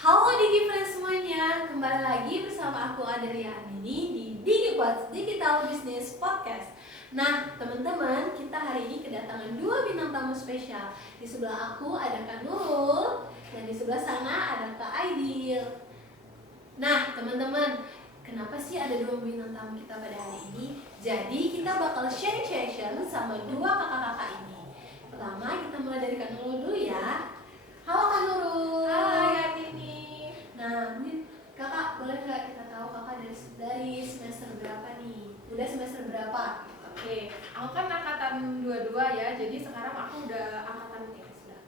Halo Digi Friends semuanya, kembali lagi bersama aku Adelia Amini di DigiPods Digital Business Podcast. Nah teman-teman, kita hari ini kedatangan dua bintang tamu spesial. Di sebelah aku ada Kak Nurul dan di sebelah sana ada Kak Aidil. Nah teman-teman, kenapa sih ada dua bintang tamu kita pada hari ini? Jadi kita bakal sharing session sama dua kakak-kakak ini. Pertama kita mulai dari Kak Nurul dulu ya. Halo Kak Nurul. Hai Andini. Nah, ini kakak boleh nggak kita tahu kakak dari semester berapa nih? Udah semester berapa? Oke, aku kan angkatan 22 ya, jadi sekarang aku udah angkatan sudah.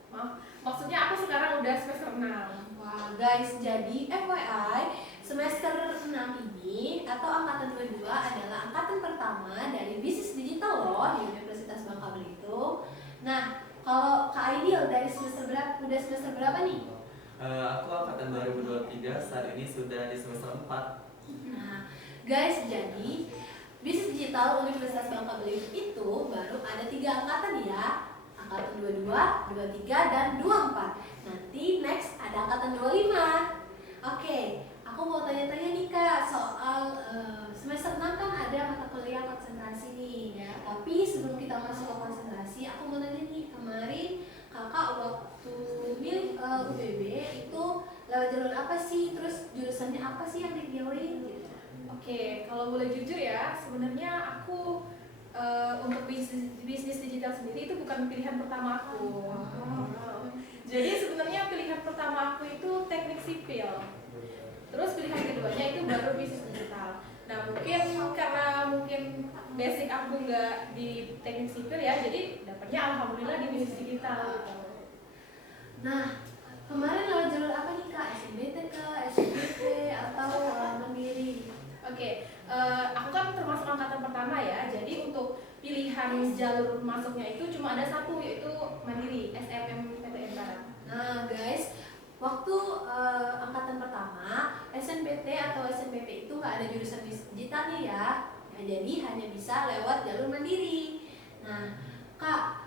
Maksudnya aku sekarang udah semester 6. Wah guys, jadi FYI semester 6 ini atau angkatan 22 adalah angkatan pertama dari bisnis digital loh di Universitas Bangka Belitung. Nah, kalau Kak Aidil dari semester berapa? Udah semester berapa nih? Aku angkatan 2023, saat ini sudah di semester 4. Nah, guys, jadi bisnis digital Universitas Bangka Belitung itu baru ada 3 angkatan ya. Angkatan 22, 23, dan 24. Nanti next ada angkatan 25. Oke, aku mau tanya-tanya nih Kak soal semester 6 kan ada mata kuliah konsentrasi nih. Ya. Tapi sebelum kita masuk ke konsentrasi, aku mau nanya nih, kemarin kakak waktu milih UBB itu lewat jalur apa sih? Terus jurusannya apa sih yang dipilih? Gitu. Oke, kalau boleh jujur ya, sebenarnya aku untuk bisnis digital sendiri itu bukan pilihan pertama aku. Jadi sebenarnya pilihan pertama aku itu teknik sipil. Terus pilihan keduanya itu baru bisnis digital. Nah mungkin basic aku nggak di teknik sipil ya, jadi dapatnya alhamdulillah di bisnis digital. Nah, kemarin lewat jalur apa nih Kak? SNBT kah? SNBP atau mandiri? Oke, aku kan termasuk angkatan pertama ya, jadi untuk pilihan jalur masuknya itu cuma ada satu, yaitu mandiri, SNMPTN Barat. Nah guys, waktu angkatan pertama SNBT atau SNBP itu nggak ada jurusan digitalnya ya. Nah, jadi hanya bisa lewat jalur mandiri. Nah Kak,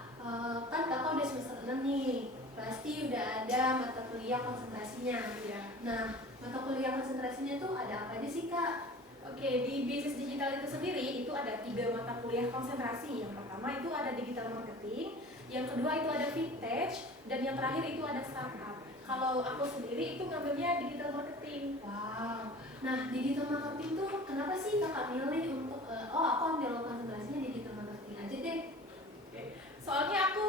kan kakak udah semester 6 nih, pasti udah ada mata kuliah konsentrasinya. Ya. Nah, mata kuliah konsentrasinya tuh ada apa aja sih Kak? Oke, di bisnis digital itu sendiri itu ada 3 mata kuliah konsentrasi. Yang pertama itu ada digital marketing, yang kedua itu ada vintage, dan yang terakhir itu ada startup. Kalau aku sendiri itu ngambilnya digital marketing. Wow. Nah, digital marketing tuh kenapa sih kakak milih untuk aku ambil konsentrasinya digital marketing aja deh? Soalnya aku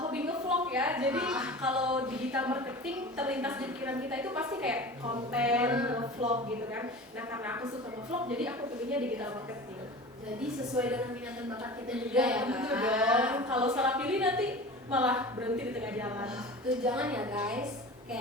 hobi ngevlog ya, jadi kalau digital marketing terlintas di pikiran kita itu pasti kayak konten, ngevlog gitu kan. Nah karena aku suka ngevlog, jadi aku pilihnya digital marketing. Jadi sesuai dengan minat dan bakat kita juga ya Betul Kak? dong. Kalau salah pilih nanti malah berhenti di tengah jalan. Tuh jangan ya guys. Oke,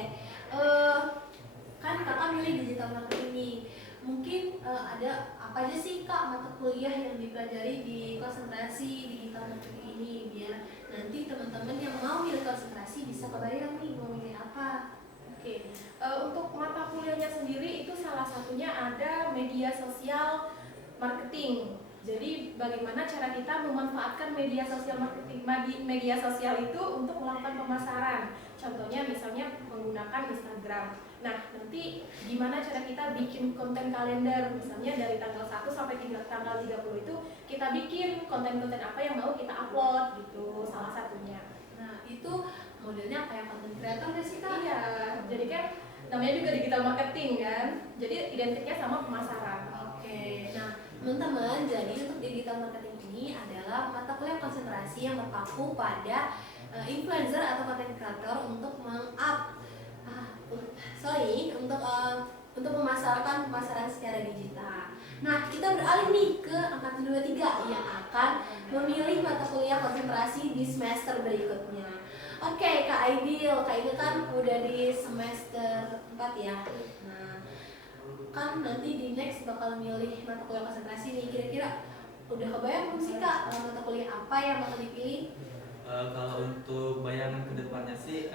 kan kakak milih digital marketing nih. Mungkin ada apa aja sih Kak mata kuliah yang dipelajari di konsentrasi digital marketing ini, biar nanti teman-teman yang mau milih konsentrasi bisa kebayang nih mau milih apa. Oke, untuk mata kuliahnya sendiri itu salah satunya ada media sosial marketing. Jadi bagaimana cara kita memanfaatkan media sosial marketing, media sosial itu untuk melakukan pemasaran. Contohnya misalnya menggunakan Instagram. Nah, nanti gimana cara kita bikin konten kalender, misalnya dari tanggal 1 sampai tanggal 30 itu kita bikin konten-konten apa yang mau kita upload gitu, salah satunya. Nah itu modelnya kayak content creator gak sih Kak? Iya, jadi kan namanya juga digital marketing kan, jadi identiknya sama pemasaran. Oke, nah teman-teman, jadi untuk digital marketing ini adalah mata kuliah konsentrasi yang berpaku pada influencer atau content creator untuk untuk memasarkan pemasaran secara digital. Nah, kita beralih nih ke angkatan 23 yang akan memilih mata kuliah konsentrasi di semester berikutnya. Oke, Kak Aidil, Kak Aidil kan udah di semester 4 ya. Nah, kan nanti di next bakal milih mata kuliah konsentrasi nih. Kira-kira udah kebayang belum sih Kak mata kuliah apa yang bakal dipilih? Kalau untuk bayangan kedepannya sih,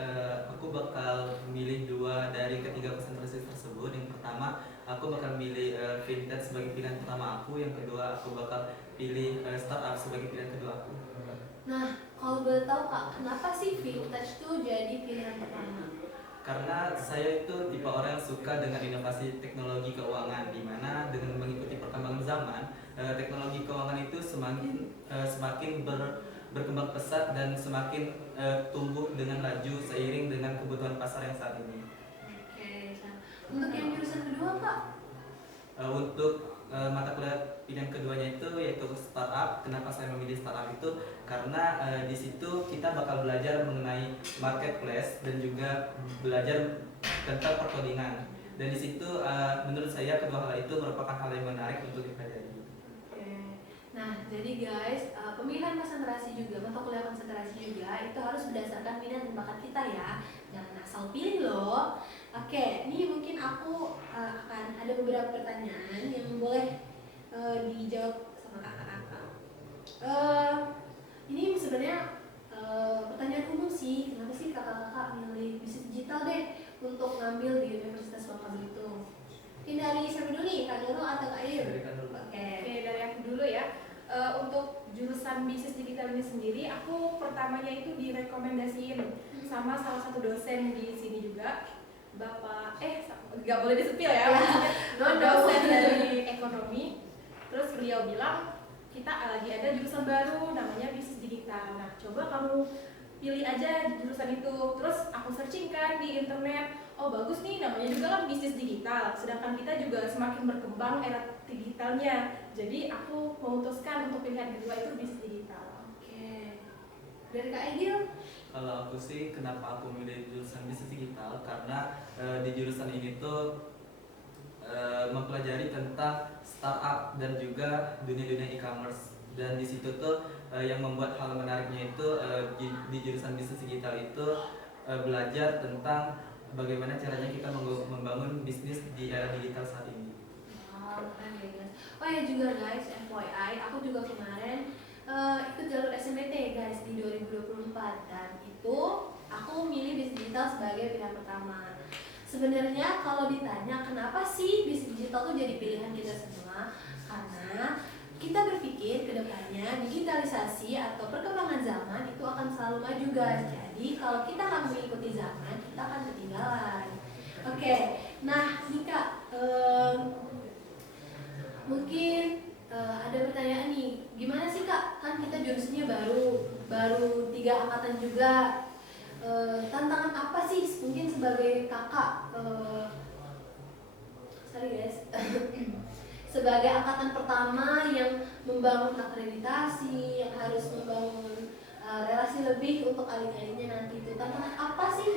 aku bakal milih 2 dari ketiga konsentrasi tersebut. Yang pertama, aku bakal milih vintage sebagai pilihan pertama aku. Yang kedua, aku bakal pilih startup sebagai pilihan kedua aku. Nah, kalau boleh tahu Kak, kenapa sih vintage tuh jadi pilihan pertama? Karena saya itu tipe orang yang suka dengan inovasi teknologi keuangan, di mana dengan mengikuti perkembangan zaman, teknologi keuangan itu semakin berkembang pesat dan semakin tumbuh dengan laju seiring dengan kebutuhan pasar yang saat ini. Oke, nah, untuk yang jurusan kedua Kak? Untuk mata kuliah pilihan keduanya itu yaitu startup. Kenapa saya memilih startup itu? Karena di situ kita bakal belajar mengenai marketplace dan juga belajar tentang perkodingan. Dan di situ menurut saya kedua hal itu merupakan hal yang menarik untuk dipelajari. Oke. Nah, jadi guys, pemilihan konsentrasi juga, mata kuliah konsentrasi juga itu harus berdasarkan minat dan bakat kita ya. Jangan asal pilih loh. Oke, ini mungkin aku akan ada beberapa pertanyaan yang boleh dijawab sama kakak-kakak. Ini sebenarnya pertanyaan umum sih. Kenapa sih kakak-kakak milih bisnis digital deh untuk ngambil di Universitas Bangka Belitung? Mungkin dari siapa dulu nih, Kak Nurul atau Kak Ayu? Oke, Dari aku dulu ya. Untuk jurusan bisnis digital ini sendiri, aku pertamanya itu direkomendasiin sama salah satu dosen di sini juga, Bapak nggak boleh disepil ya, maksudnya dosen dari ekonomi. Terus beliau bilang kita lagi ada jurusan baru namanya bisnis digital. Nah, coba kamu pilih aja jurusan itu. Terus aku searching kan di internet, oh bagus nih, namanya juga kan bisnis digital. Sedangkan kita juga semakin berkembang era digitalnya. Jadi aku memutuskan untuk pilihan kedua itu bisnis digital. Oke. Dari Kak Aidil? Kalau aku sih kenapa aku milih jurusan bisnis digital, karena di jurusan ini tuh mempelajari tentang startup dan juga dunia-dunia e-commerce. Dan di situ tuh yang membuat hal menariknya itu di jurusan bisnis digital itu belajar tentang bagaimana caranya kita membangun bisnis di era digital saat ini. Wow, keren ya guys. Oh ya juga guys, FYI, aku juga kemarin ikut jalur SNMPT guys di 2024 dan itu aku milih bisnis digital sebagai pilihan pertama. Sebenarnya kalau ditanya kenapa sih bisnis digital tuh jadi pilihan kita semua, karena kita berpikir ke depannya digitalisasi atau perkembangan zaman itu akan selalu maju guys. Jadi kalau kita nggak mengikuti zaman, kita akan ketinggalan. Oke, nah nih Kak, mungkin ada pertanyaan nih, gimana sih Kak? Kan kita jurusannya baru 3 angkatan juga. Tantangan apa sih mungkin sebagai kakak? Sorry guys. Sebagai angkatan pertama yang membangun akreditasi, yang harus membangun relasi lebih untuk adik-adiknya nanti itu, tantangan apa sih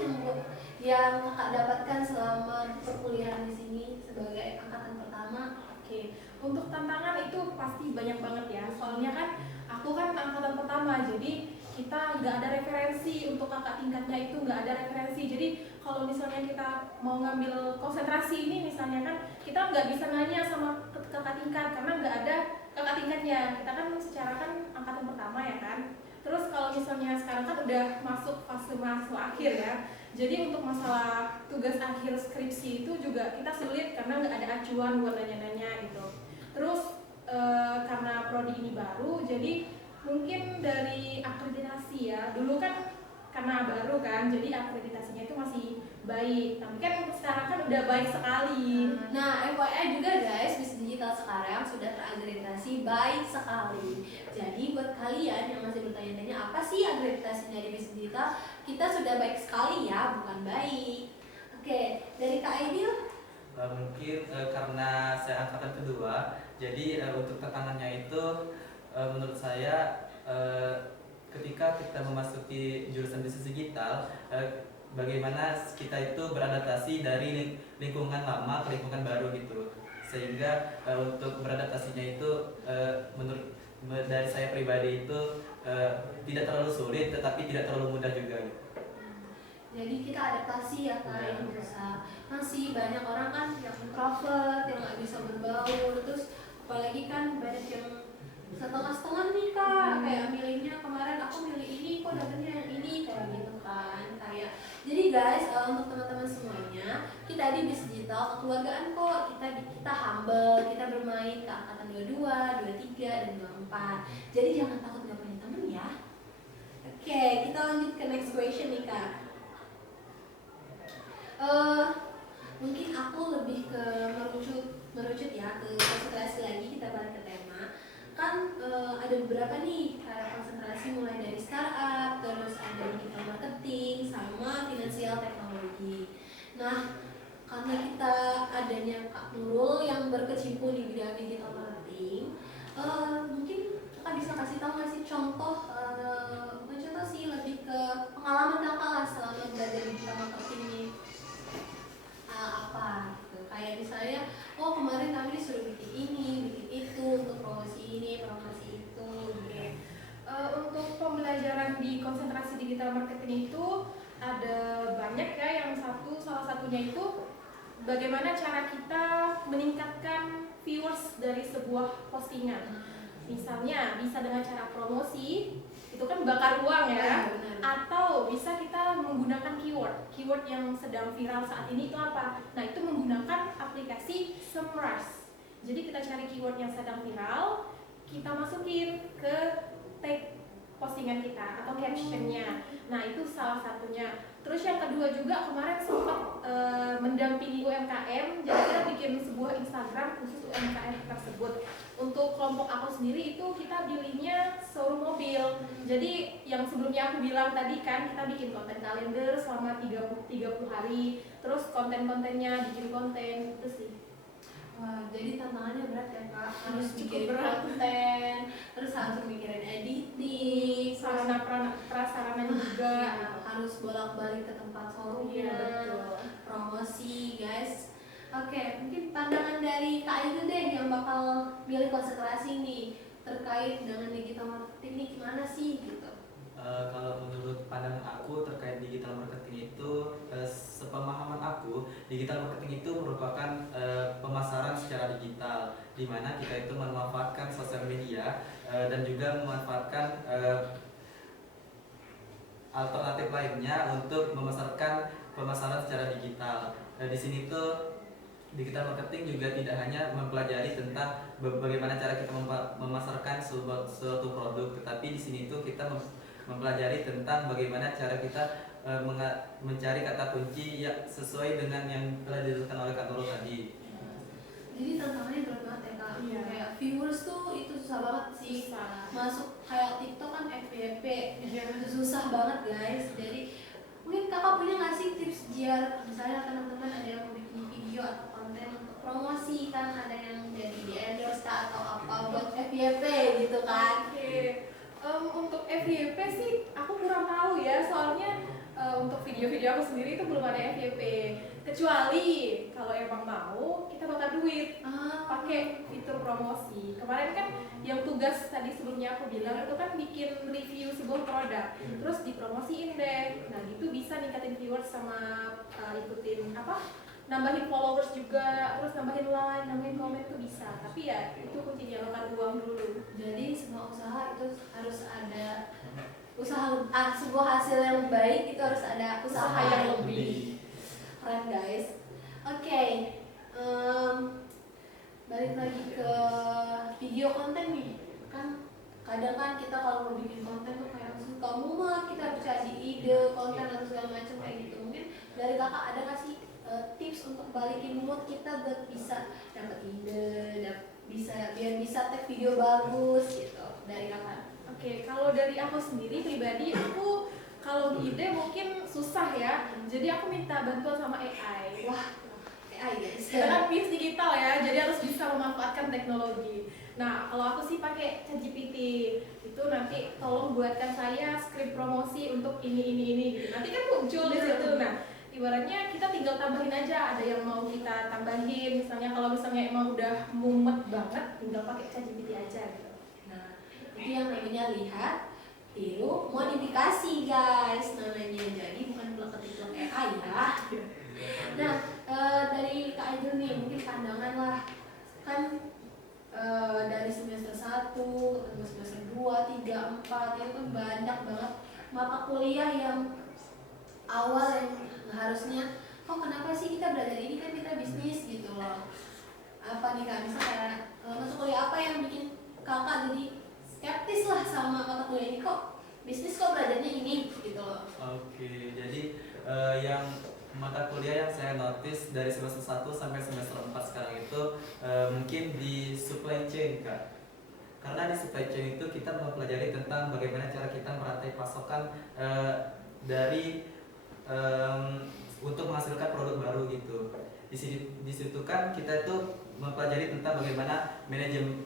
yang kakak dapatkan selama perkuliahan di sini sebagai angkatan pertama? Oke, untuk tantangan itu pasti banyak banget ya. Soalnya kan aku kan angkatan pertama, jadi kita nggak ada referensi untuk kakak tingkatnya itu nggak ada referensi. Jadi kalau misalnya kita mau ngambil konsentrasi ini misalnya kan kita nggak bisa nanya sama kakak tingkat karena nggak ada kakak tingkatnya. Kita kan secara kan angkatan pertama ya kan. Terus kalau misalnya sekarang kan udah masuk fase mahasiswa akhir ya. Jadi untuk masalah tugas akhir skripsi itu juga kita sulit karena nggak ada acuan buat nanya-nanya gitu. Terus karena prodi ini baru, jadi mungkin dari akreditasi ya, dulu kan karena baru kan, jadi akreditasinya itu masih baik. Tapi kan untuk sekarang kan udah baik sekali. Nah, FYI juga guys, bisnis digital sekarang sudah terakreditasi baik sekali. Jadi buat kalian yang masih bertanya-tanya apa sih akreditasinya di bisnis digital, kita sudah baik sekali ya, bukan baik. Oke, dari Kak Aidil? Mungkin karena saya angkatan kedua, jadi untuk tantangannya itu menurut saya ketika kita memasuki jurusan bisnis digital, bagaimana kita itu beradaptasi dari lingkungan lama ke lingkungan baru gitu, sehingga untuk beradaptasinya itu menurut dari saya pribadi itu tidak terlalu sulit tetapi tidak terlalu mudah juga gitu. Jadi kita adaptasi ya Kak, yang berusaha. Masih banyak orang kan yang introvert, yang nggak bisa berbaur, terus apalagi kan banyak yang setengah-setengah nih Kak, kayak milihnya kemarin aku milih ini, kok dapetnya yang ini, kayak gitu kan. Kayak jadi guys, untuk teman-teman semuanya, kita di bisnis digital kekeluargaan kok, kita humble, kita bermain ke angkatan 22, 23, dan 24. Jadi jangan takut gak punya temen ya. Oke, kita lanjut ke next question nih Kak. Eh, Mungkin aku lebih ke merucut ya, ke konsentrasi lagi, kita balik ke tema. Kan ada beberapa nih kayak konsentrasi, mulai dari startup, terus ada digital marketing, sama finansial teknologi. Nah, karena kita adanya Kak Nurul yang berkecimpung di bidang digital marketing, mungkin Kakak bisa kasih tahu nggak sih contoh, bukan contoh sih, lebih ke pengalaman Kakak lah selama belajar digital marketing ini. Apa gitu, kayak misalnya, oh kemarin kami disuruh bikin ini, bikin itu, untuk promosi ini, promosi itu gitu. Untuk pembelajaran di konsentrasi digital marketing itu ada banyak ya. Salah satunya itu bagaimana cara kita meningkatkan viewers dari sebuah postingan. Misalnya bisa dengan cara promosi, itu kan bakar uang ya. Benar. Atau bisa kita menggunakan keyword yang sedang viral saat ini itu apa? Nah, itu menggunakan aplikasi Semrush. Jadi kita cari keyword yang sedang viral, kita masukin ke tag postingan kita atau captionnya. Nah, itu salah satunya. Terus yang kedua juga kemarin sempat mendampingi UMKM, jadi kita bikin sebuah Instagram khusus UMKM tersebut. Untuk kelompok aku sendiri itu kita pilihnya showroom mobil. Jadi yang sebelumnya aku bilang tadi kan, kita bikin konten kalender selama 30 hari. Terus konten-kontennya bikin konten itu sih. Wah, jadi tantangannya berat ya Kak, harus Cukup bikin berat. konten, terus harus mikirin editing, Sarana prasarana juga. ya, harus bolak-balik ke tempat showroomnya, Iya, betul. promosi guys. Oke, mungkin pandangan dari Kak itu deh yang bakal milih konsentrasi nih terkait dengan digital marketing ini gimana sih gitu. Kalau menurut pandangan aku terkait digital marketing itu, sepemahaman aku, digital marketing itu merupakan pemasaran secara digital, di mana kita itu memanfaatkan sosial media dan juga memanfaatkan alternatif lainnya untuk memasarkan pemasaran secara digital. Di sini tuh digital marketing juga tidak hanya mempelajari tentang bagaimana cara kita memasarkan suatu produk, tetapi di sini tuh kita mempelajari tentang bagaimana cara kita mencari kata kunci yang sesuai dengan yang telah dijelaskan oleh Kak Nurul tadi. Jadi tantangannya berat banget ya Kak. Iya. Kayak viewers tuh itu susah banget sih. Masuk kayak TikTok kan FYP, itu susah banget guys. Jadi mungkin Kakak punya nggak sih tips biar misalnya teman-teman ada yang mau bikin video atau konten untuk promosi, kan ada yang jadi di endorse atau apa buat FYP gitu kan. Oke. Untuk FYP sih aku kurang tahu ya, soalnya untuk video-video aku sendiri itu belum ada FYP. Kecuali kalau emang mau kita bakar duit pakai fitur promosi. Kemarin kan yang tugas tadi sebelumnya aku bilang itu kan bikin review sebuah produk, terus dipromosiin deh. Nah gitu bisa ningkatin viewers sama ikutin nambahin followers juga, terus nambahin like, nambahin komen tuh bisa. Tapi ya itu kuncinya bakar uang dulu. Jadi semua usaha itu harus ada sebuah hasil yang baik, itu harus ada usaha yang lebih. Keren guys. Oke, balik lagi ke video konten nih. Kan kadang kan kita kalau mau bikin konten tuh kayak suka mumet, kita harus cari ide konten atau segala macam kayak gitu. Mungkin dari Kakak ada nggak sih tips untuk balikin mood kita buat bisa dapat ide, biar bisa tag video bagus gitu dari Kakak? Oke, kalau dari aku sendiri pribadi, aku kalau ide mungkin susah ya. Jadi aku minta bantuan sama AI. Wah, AI guys. Kita kan PIS digital ya, jadi harus bisa memanfaatkan teknologi. Nah, kalau aku sih pakai ChatGPT. Itu nanti tolong buatkan saya skrip promosi untuk ini gitu. Nanti kan muncul di situ. Nah, ibaratnya kita tinggal tambahin aja, ada yang mau kita tambahin. Misalnya kalau misalnya emang udah mumet banget, tinggal pakai ChatGPT aja gitu. Itu yang namanya lihat, tiru, modifikasi guys namanya. Jadi bukan plek-plek AI ya. Nah, dari Kak Aidil nih mungkin pandangan lah, kan dari semester 1 ke semester 2, 3, 4 itu kan banyak banget mata kuliah yang awal yang harusnya kenapa sih kita belajar ini, kan kita bisnis gitu loh. Apa nih Kak, misalnya mata kuliah apa yang bikin Kakak jadi skeptis lah sama mata kuliah ini, kok bisnis kok belajarnya ini gitu loh. Oke, jadi yang mata kuliah yang saya notice dari semester 1 sampai semester 4 sekarang itu mungkin di supply chain, Kak. Karena di supply chain itu kita mempelajari tentang bagaimana cara kita merantai pasokan dari untuk menghasilkan produk baru gitu. Di situ kan kita itu mempelajari tentang bagaimana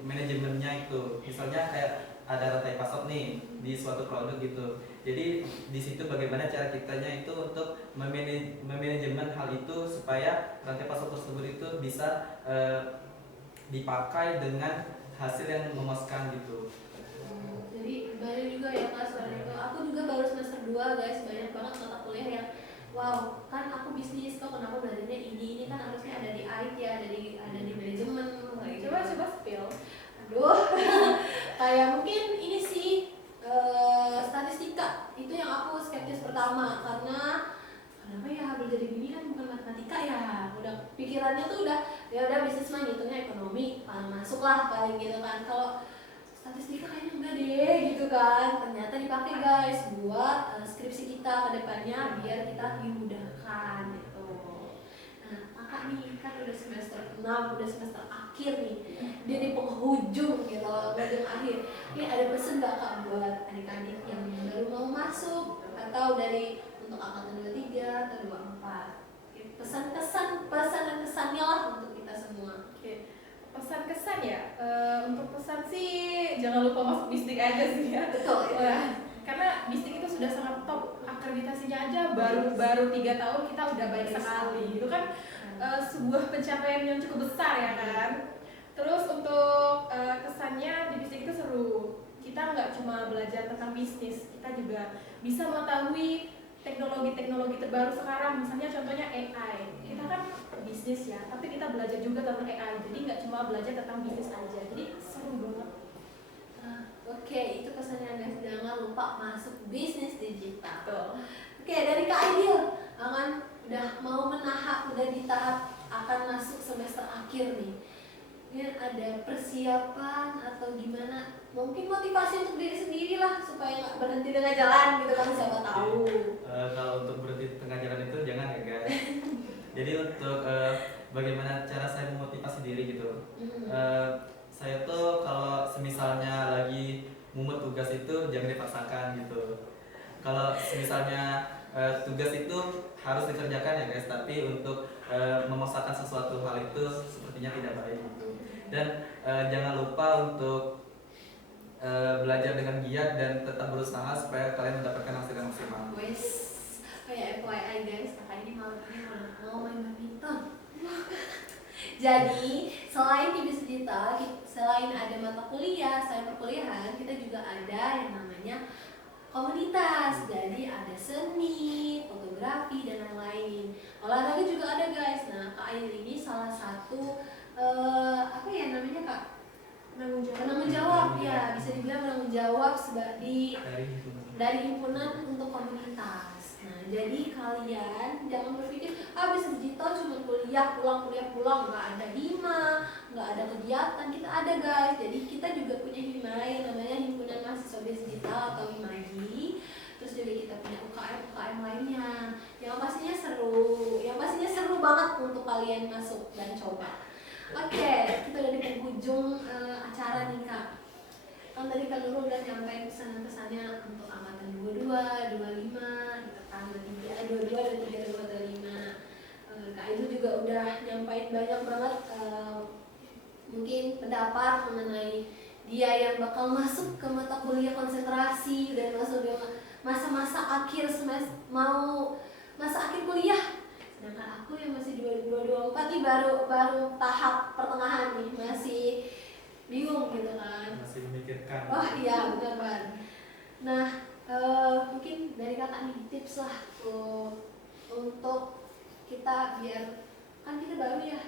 manajemennya itu. Misalnya kayak ada rantai pasok nih di suatu produk gitu. Jadi di situ bagaimana cara kitanya itu untuk memanajemen hal itu supaya rantai pasok tersebut itu bisa dipakai dengan hasil yang memuaskan gitu. Jadi banyak juga ya Kak soal itu. Aku juga baru semester 2 guys, banyak banget mata kuliah yang wow, kan aku bisnis kok kenapa belajarnya ini kan harusnya ada di IT, ada di manajemen kayak gitu. Coba spill. Aduh, kayak mungkin ini sih statistika itu yang aku skeptis pertama karena kenapa ya belajar gini kan bukan matematika ya, udah pikirannya tuh udah ya udah bisnis mah ngitungnya ekonomi, masuk lah paling gitu kan. Kalau statistika kayaknya enggak deh gitu kan, ternyata dipakai guys buat skripsi kita ke depannya biar kita dimudahkan gitu. Nah kakak nih kan udah semester 6, udah semester akhir nih, dia di penghujung gitu, penghujung akhir. Ini ada pesan gak kak buat adik-adik yang baru mau masuk atau dari untuk angkatan 23 atau 24? Pesan kesannya lah untuk kita semua. Oke. Pesan kesan ya, untuk pesan sih jangan lupa masuk bistik aja sih ya. Betul ya. Karena bistik itu sudah sangat top, akreditasinya aja baru 3 tahun kita udah baik sekali. Itu kan sebuah pencapaian yang cukup besar ya kan. Terus untuk kesannya di bistik itu seru. Kita nggak cuma belajar tentang bisnis, kita juga bisa mengetahui teknologi-teknologi terbaru sekarang, misalnya contohnya AI. Kita kan bisnis ya, tapi kita belajar juga tentang AI. Jadi nggak cuma belajar tentang bisnis aja. Jadi seru banget. Oke, itu pesannya guys, jangan lupa masuk bisnis digital. Tuh. Oke, dari Kak Aidil, kan udah mau udah di tahap akan masuk semester akhir nih. Ini ada persiapan atau gimana? Mungkin motivasi untuk diri sendiri lah supaya nggak berhenti di tengah jalan gitu kan, siapa tahu. Kalau untuk berhenti di tengah jalan itu jangan ya guys. Jadi untuk bagaimana cara saya memotivasi diri gitu. Saya tuh kalau semisalnya lagi mumet tugas itu jangan dipaksakan gitu. Kalau misalnya tugas itu harus dikerjakan ya guys, tapi untuk memaksakan sesuatu hal itu sepertinya tidak baik gitu. Dan jangan lupa untuk belajar dengan giat dan tetap berusaha supaya kalian mendapatkan hasil yang maksimal. Wes, kayak FYI guys, kakak ini malam ini mau main badminton. Jadi selain di bisnis digital, selain ada mata kuliah, selain perkuliahan, kita juga ada yang namanya komunitas. Jadi ada seni, fotografi dan lain-lain. Olahraga juga ada guys. Nah, Kak Ayu ini salah satu apa ya namanya Kak? Penanggung jawab ya, bisa dibilang penanggung jawab dari himpunan untuk komunitas. Nah, jadi kalian jangan berpikir bisnis digital cuma kuliah pulang, nggak ada hima, nggak ada kegiatan. Kita ada guys. Jadi kita juga punya hima yang namanya himpunan mahasiswa bisnis digital atau HIMAGI. Terus juga kita punya UKM lainnya yang pastinya seru banget untuk kalian masuk dan coba. Oke, kita udah di penghujung acara nih Kak. Kan tadi Kak Nurul udah nyampein pesan-pesannya untuk angkatan 22, 25, gitu kan, 22, 23, 25. Kak Ibu juga udah nyampein banyak banget mungkin pendapat mengenai dia yang bakal masuk ke mata kuliah konsentrasi dan masuk di masa-masa akhir semester, mau masa akhir kuliah. Sedangkan aku yang masih 22-24 nih baru tahap pertengahan nih, masih bingung gitu kan. Masih memikirkan. Oh iya benar Ban. Nah mungkin dari kakak nih tips lah untuk kita biar kan kita baru ya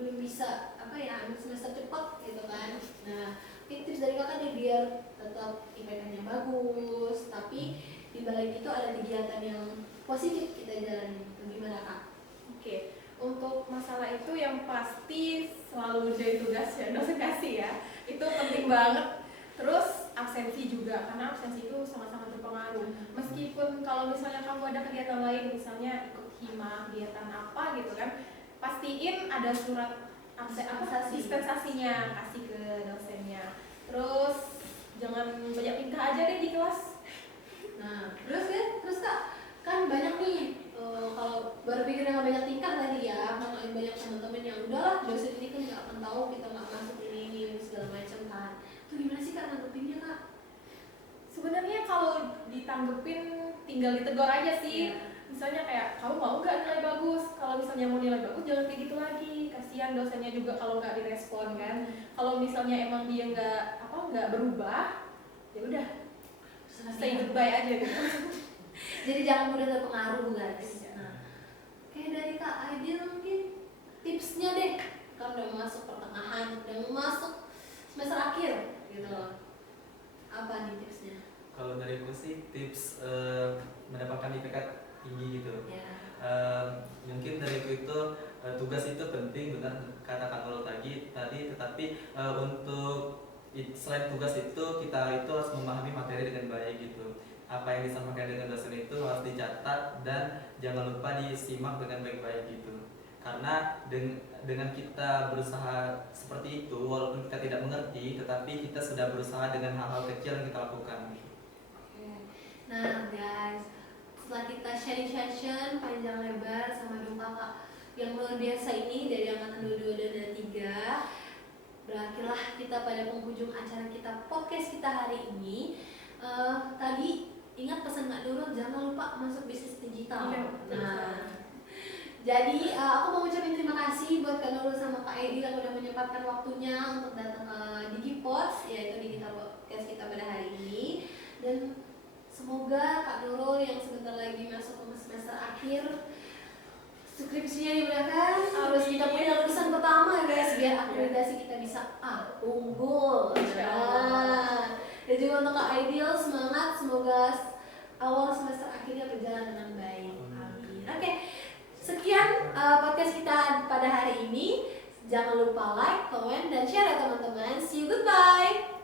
belum bisa ambil semester cepat gitu kan. Nah tips dari kakak nih biar tetap IPK-nya bagus tapi di balik itu ada kegiatan yang positif kita jalani. Gimana Kak? Oke, untuk masalah itu yang pasti selalu ngerjain tugas yang dosen kasih ya. Itu penting banget. Terus absensi juga, karena absensi itu sangat-sangat berpengaruh. Meskipun kalau misalnya kamu ada kegiatan lain, misalnya ikut hima kegiatan apa gitu kan, pastiin ada surat dispensasinya, kasih ke dosennya. Terus jangan banyak tingkah aja deh di kelas. Nah, terus Kak, kan banyak nih kalau berpikir yang banyak tingkah tadi ya, kalau banyak teman-teman yang udahlah dosen ini kan nggak akan tahu kita nggak masuk ini segala macam kan. Itu gimana sih Kak nanggepinnya Kak? Sebenarnya kalau ditanggepin tinggal ditegur aja sih. Iya. Misalnya kayak kamu mau nggak nilai bagus? Kalau misalnya mau nilai bagus jangan kayak gitu lagi. Kasihan dosennya juga kalau nggak direspon kan. Kalau misalnya emang dia nggak berubah, ya udah say goodbye aja gitu. Jadi jangan mudah terpengaruh guys. Nah, kayak dari Kak Aidil mungkin tipsnya deh, kan udah masuk pertengahan, udah masuk semester akhir gitu loh. Apa nih tipsnya? Kalau dariku sih tips mendapatkan IPK tinggi gitu. Ya. Mungkin dariku itu tugas itu penting, benar kata Kak Nurul tadi, tetapi untuk selain tugas itu kita itu harus memahami materi dengan baik gitu. Apa yang disampaikan dengan dosen itu harus dicatat dan jangan lupa disimak dengan baik-baik gitu. Karena dengan kita berusaha seperti itu, walaupun kita tidak mengerti, tetapi kita sudah berusaha dengan hal-hal kecil yang kita lakukan. Oke. Nah guys, setelah kita sharing session panjang lebar sama dua kakak yang luar biasa ini dari angkatan 22 dan 23, berakhirlah kita pada penghujung acara kita, podcast kita hari ini. Tadi ingat pesan Kak Nurul, jangan lupa masuk bisnis digital. Iya, Nah, jadi aku mau ucapin terima kasih buat Kak Nurul sama Kak Aidil yang udah menyempatkan waktunya untuk datang ke DigiPods, yaitu digital podcast kita pada hari ini. Dan semoga Kak Nurul yang sebentar lagi masuk ke semester akhir, skripsinya dimudahkan, terus kita punya lulusan pertama guys, biar akreditasi kita bisa unggul. Nah, dan juga untuk Kak Aidil, semangat, semoga awal semester akhirnya berjalan dengan baik. Amin. Oke, sekian podcast kita pada hari ini. Jangan lupa like, comment, dan share ya teman-teman. See you, goodbye.